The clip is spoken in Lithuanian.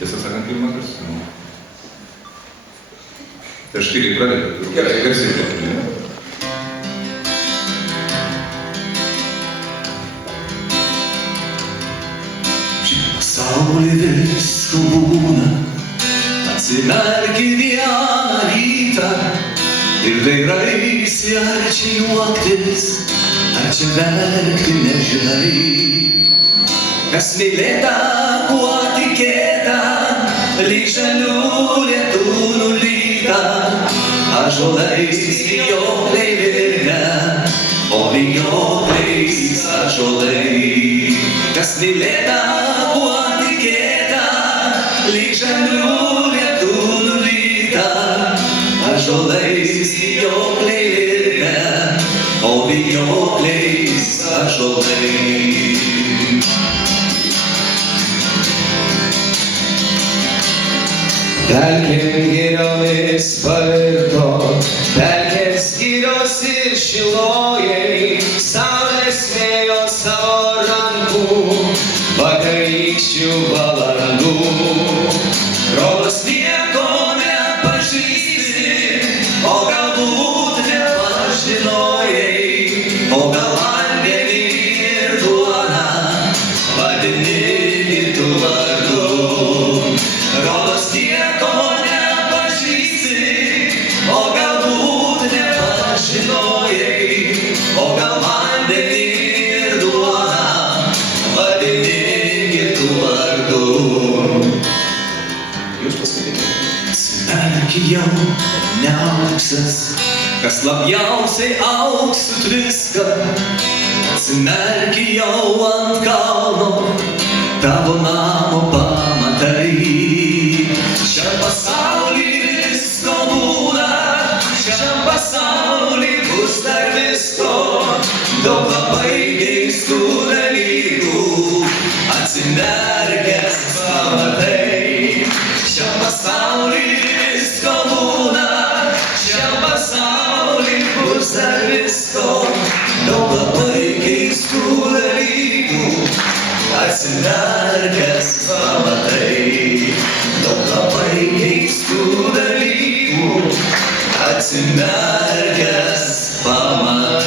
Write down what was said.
Tiesą sakant, pirmą kartą. Tai aš tyriai pradedu. Gerai, garsiai pradedu. Pasaulį visko būna, atsimerki vieną rytą ir dairaisi, ar čia juoktis, ar čia verkti, nežinai. Kas mylėta, kuo tikėta, lyg žalių lietų nulyta, ąžuolais vijokliai virne, o vijokliais ąžuolai. Kas mylėta, kuo tikėta, lyg žalių lietų nulyta, ąžuolais vijokliai virne, o vijokliais ąžuolai. Pelkėm giriomis pavirto, pelkės girios ir šilojai, saulės vėjo savo rankų, vakarykščių valandų. Rodos nieko nepažįsti, o galbūt nepažinojai, o gal vandenį ir duoną vadini kitu vardu. Rodos nieko nepažįsti, o galbūt nepažinojai, o gal vandenį ir duoną vadini kitu vardu. Jūs paskaitikite. Atsimerki jau, ne auksas, kas labiausiai auks sutviska. Atsimerki jau ant kalno, tavo namo pamatai. Šiam pasaulį visko būna, šiam pasaulį bus dar visko, daug labai keistų dalykų, atsimerkęs pamatai. Šiam pasaulį visko būna, šiam pasaulį bus dar visko, daug labai keistų dalykų, atsimerkęs pamatai. Daug labai keistų dalykų, atsimerkęs pamatai.